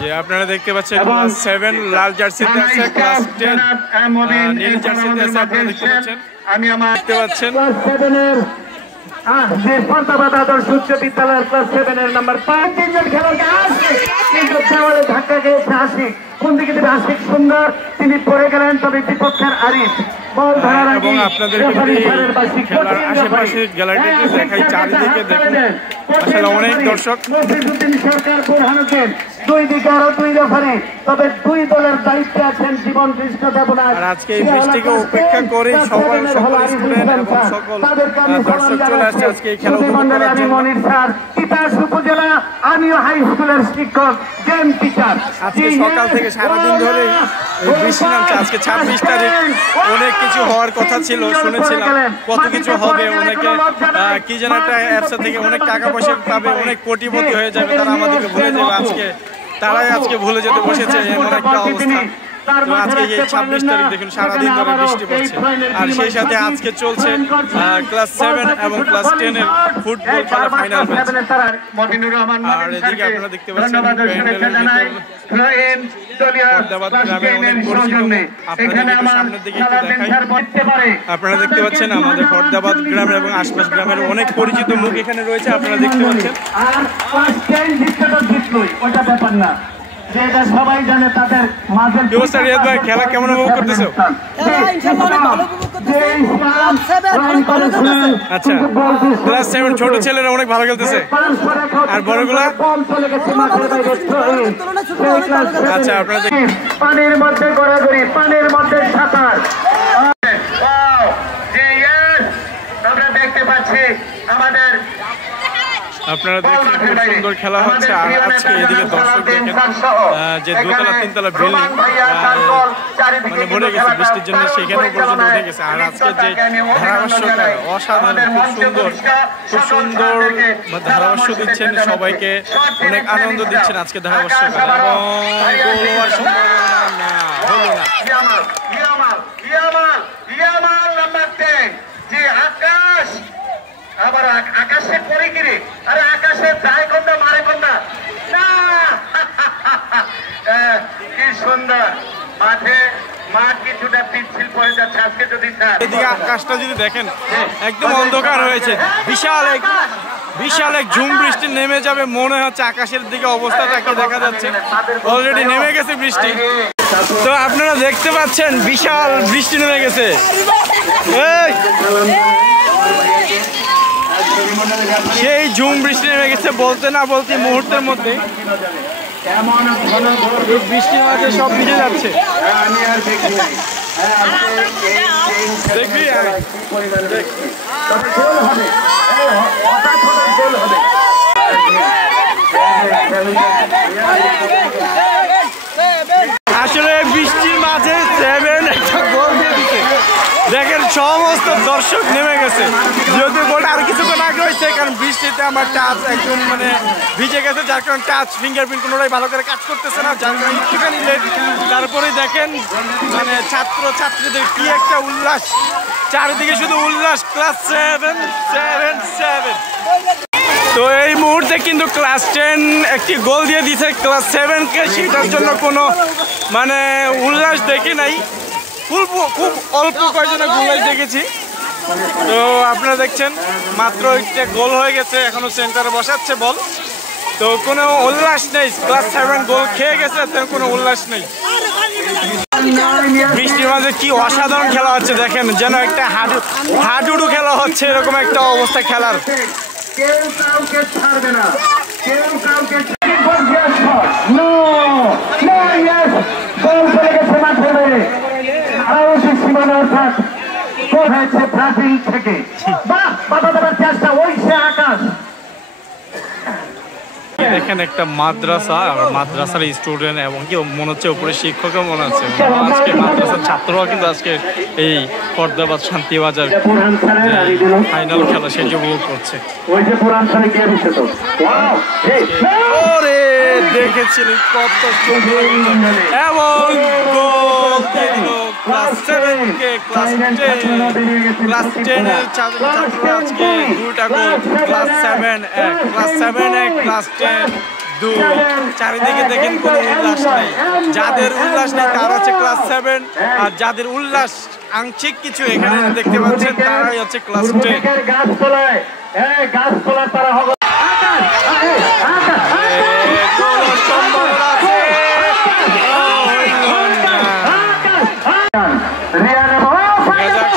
যে আপনারা দেখতে পাচ্ছেন ক্লাস 7 লাল জার্সিতে আছে, ক্লাস 10 নীল জার্সিতে আছে। আপনারা দেখতে পাচ্ছেন, আমি আমার দেখতে পাচ্ছেন ক্লাস 7 এর যে ফরদাবাদ আদর্শ উচ্চ বিদ্যালয়ের ক্লাস 7 এর নাম্বার 5 তিনজন খেলোয়াড়কে আসে কিন্তু দেওয়ালে ধাক্কা খেয়েছে আশিক। কোন দিকে দেবে আশিক? সুন্দর, তিনি পড়ে গেলেন, তবে বিপক্ষের আরিফ বল ধরার আগে এবং আপনাদেরকে খেলার আশেপাশে গ্যালারিতে দেখাই, চারিদিকে দেখুন আসলে অনেক দর্শক। মফিজউদ্দিন সরকার, বোরহানুদ্দিন, দুই দিকে আরো দুই রেফারি, তবে দুই দলের দায়িত্বে আছেন জীবন কৃষ্ণ দেবনাথ। আর আজকে এই বৃষ্টিকে উপেক্ষা করে সকল স্টুডেন্ট এবং সকল দর্শক চলে আসছে আজকে এই খেলা উপভোগ করার জন্য। মনির স্যার, তিতাস উপজেলা আমিও হাই স্কুলের শিক্ষক, গেম টিচার। আজকে সকাল থেকে সারাদিন ধরে বৃষ্টি নামছে। আজকে 26 তারিখ, অনেক কিছু হওয়ার কথা ছিল, শুনেছিলাম কত কিছু হবে, অনেকে কি যেন একটা ব্যবসা থেকে অনেক টাকা পয়সা পাবে, অনেক কোটিপতি হয়ে যাবে, তারা আমাদেরকে ভুলে যাবে। আজকে তারাই আজকে ভুলে যেতে বসেছে, এমন একটা অবস্থা। তো আজকে এই 26 তারিখ দেখুন সারাদিন ধরে বৃষ্টি পড়ছে, আর সেই সাথে আজকে চলছে ক্লাস 7 এবং ক্লাস 10 এর ফুটবল খেলা ফাইনাল ম্যাচ। আর এদিকে আপনারা দেখতে পাচ্ছেন ফরদাবাদ গ্রামে অনেক পরিচিত মুখ। আপনাদের একটু সামনের দিকে একটু দেখাই। আপনারা দেখতে পাচ্ছেন আমাদের ফরদাবাদ গ্রামের এবং আশপাশ গ্রামের অনেক পরিচিত মুখ এখানে রয়েছে, আপনারা দেখতে পাচ্ছেন। আর ক্লাস 10 জিতলো জিতলই, ওটা ব্যাপার না, যেটা সবাই জানে তাদের মাঝে। রিয়াদ ভাই, খেলা কেমন উপভোগ করতেছো? আচ্ছা, ক্লাস 7 ছোট ছেলেরা অনেক ভালো খেলতেছে, আর বড়গুলা? আচ্ছা, আপনারা পানির মধ্যে গড়াগড়ি, পানির মধ্যে সাঁতার। আমরা দেখতে পাচ্ছি আমাদের, আপনারা দেখছেন খুব সুন্দর খেলা হচ্ছে। আর আজকে এদিকে দর্শক দেখেন যে দোতলা তিনতলা বিল্ডিং মানে ভরে গেছে বৃষ্টির জন্য, সেখানেও পর্যন্ত উঠে গেছে। আর আজকে যে ধারাভাষ্যটা অসাধারণ, খুব সুন্দর ধারাভাষ্য দিচ্ছেন, সবাইকে অনেক আনন্দ দিচ্ছেন আজকে ধারাভাষ্যকার। এবং গোল হওয়ার সম্ভাবনা না হলো না। আকাশ আবার আকাশে পড়ে গিরে, আরে আকাশে যায় কোনটা মারে কোনটা না। কি সুন্দর মাঠে, মাঠ কিছুটা পিচ্ছিল পড়ে যাচ্ছে আজকে। যদি এদিকে আকাশটা যদি দেখেন একদম অন্ধকার হয়েছে, বিশাল এক ঝুম বৃষ্টি নেমে যাবে মনে হচ্ছে। আকাশের দিকে অবস্থাটা কি দেখা যাচ্ছে, অলরেডি নেমে গেছে বৃষ্টি। তো আপনারা দেখতে পাচ্ছেন বিশাল বৃষ্টি নেমে গেছে। সেই ঝুম বৃষ্টি নেমে গেছে, বলতে না বলতে মুহূর্তের মধ্যে বৃষ্টির মাঝে সব ভিজে যাচ্ছে। দেখবি আসলে বৃষ্টির মাঝে 7 একটা গোল দিয়ে দিচ্ছে। দেখেন সমস্ত দর্শক নেমে গেছে, যদিও গোলটা আর কিছুক্ষণ আগে হয়েছে, কারণ বৃষ্টিতে আমার টাচ একদম মানে ভিজে গেছে, যার কারণে টাচ ফিঙ্গারপ্রিন্ট কোনোটাই ভালো করে কাজ করতেছে না, যার কারণে একটুখানি লেট। তারপরে দেখেন মানে ছাত্র ছাত্রীদের কি একটা উল্লাস, চারিদিকে শুধু উল্লাস। ক্লাস 7। তো এই মুহূর্তে কিন্তু ক্লাস 10 একটি গোল দিয়ে দিছে ক্লাস 7-কে, সেটার জন্য কোনো মানে উল্লাস দেখি নাই, খুব অল্প কয়েকজনের উল্লাস দেখেছি। তো আপনারা দেখছেন মাত্র একটা গোল হয়ে গেছে, এখনো সেন্টারে বসাচ্ছে বল, তো কোনো উল্লাস নেই। ক্লাস 7 গোল খেয়ে গেছে, কোনো উল্লাস নেই। বৃষ্টির মাঝে কি অসাধারণ খেলা হচ্ছে দেখেন, যেন একটা হাডুডু খেলা হচ্ছে, এরকম একটা অবস্থা খেলার। কেউ কাউকে ছাড়বে না, কেউ কাউকে ব্রাজিল থেকে বাধা দেওয়ার চেষ্টা, ওই সে আকাশ। এখানে একটা মাদ্রাসা, আর মাদ্রাসার স্টুডেন্ট এবং কি মনে হচ্ছে উপরে শিক্ষকও মনে হচ্ছে। আজকে মাদ্রাসার ছাত্ররা কিন্তু আজকে এই ফরদাবাদ শান্তিবাজার ফাইনাল খেলা সেটি উপভোগ করছে। দেখেছিলি কত সুন্দর, এবং ক্লাস 7-কে ক্লাস 10-এর ছাত্ররা আজকে 2টা গোল, ক্লাস 7 ক্লাস 10 চারিদিকে দেখেন কোনো উল্লাস নেই। যাদের উল্লাস নেই তারা হচ্ছে ক্লাস 7, আর যাদের উল্লাস আংশিক কিছু এখানে দেখতে পাচ্ছেন তারাই হচ্ছে ক্লাস 10।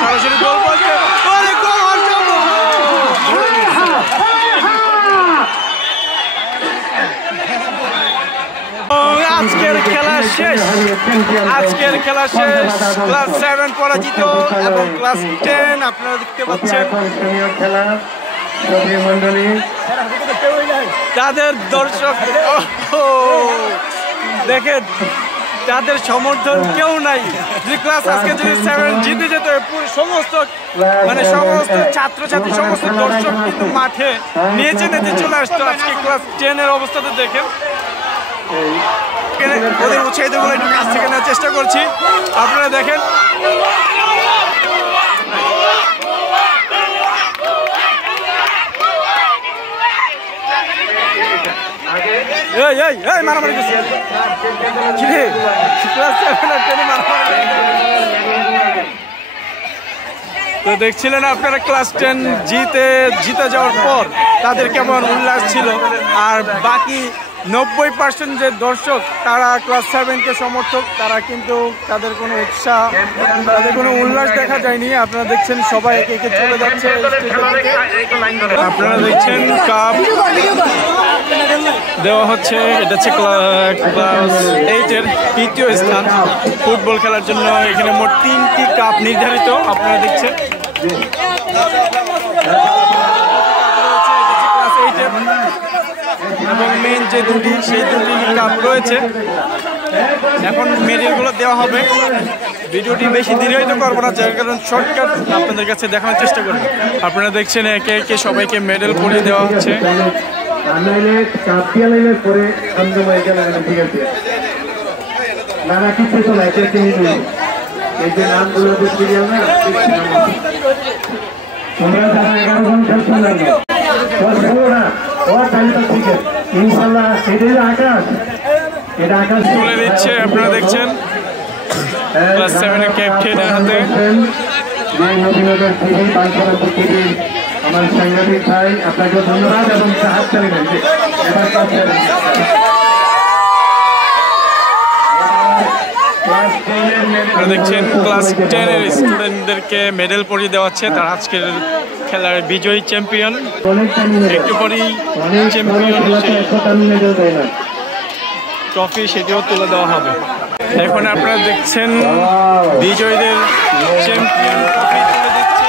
সরাসরি গোল করছে, আজকের খেলা শেষ। আজকের খেলা শেষ। ক্লাস 7 পরাজিত এবং ক্লাস 10 আপনারা দেখতে পাচ্ছেন তাদের দর্শক দেখেন, তাদের সমর্থন কেউ নাই। যে ক্লাস আজকে যদি 7 জিতে যেত সমস্ত ছাত্রছাত্রী সমস্ত দর্শক কিন্তু মাঠে নিচে চলে আসতো। আজকে ক্লাস 10 এর অবস্থাতে দেখেন, ওদের উৎসাহিত গুলো একটু কাছ থেকে নেওয়ার চেষ্টা করছি। আপনারা দেখেন মারামারি করছে, তো দেখছিলেন আপনারা ক্লাস 10 জিতে যাওয়ার পর তাদের কেমন উল্লাস ছিল। আর বাকি 90% যে দর্শক তারা ক্লাস 7-কে সমর্থক, তারা কিন্তু তাদের কোনো উৎসাহ, তাদের কোনো উল্লাস দেখা যায়নি। আপনারা দেখছেন সবাই একে একে চলে যাচ্ছে। আপনারা দেখছেন কাপ দেওয়া হচ্ছে, এটা হচ্ছে ক্লাস 8-এর তৃতীয় স্থান ফুটবল খেলার জন্য। এখানে মোট 3টি কাপ নির্ধারিত আপনারা দেখছেন। এবং মেন যে দুটি, সেই দুটি কাপ রয়েছে। এখন মেডেলগুলো দেওয়া হবে। ভিডিওটি বেশি দীর্ঘায়িত করবো না, যার কারণ শর্টকাট আপনাদের কাছে দেখানোর চেষ্টা করবো। আপনারা দেখছেন একে একে সবাইকে মেডেল পরিয়ে দেওয়া হচ্ছে। তুলে দিচ্ছে আপনারা দেখছেন ক্লাস 7-এর ক্যাপ্টেনের হাতে। আমার সাংবাদিক ভাই আপনাকে ধন্যবাদ এবং হাত চালিয়ে দেখছেন ক্লাস 10-এর স্টুডেন্টদেরকে মেডেল পরিয়ে দেওয়া হচ্ছে। তার আজকের খেলার বিজয়ী চ্যাম্পিয়ন, একটু পরেই চ্যাম্পিয়ন ট্রফি সেটিও তুলে দেওয়া হবে। এখন আপনারা দেখছেন বিজয়ীদের চ্যাম্পিয়ন ট্রফি তুলে দিচ্ছে।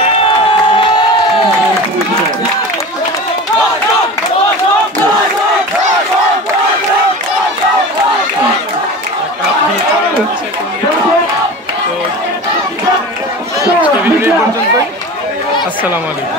আসসালামু আলাইকুম।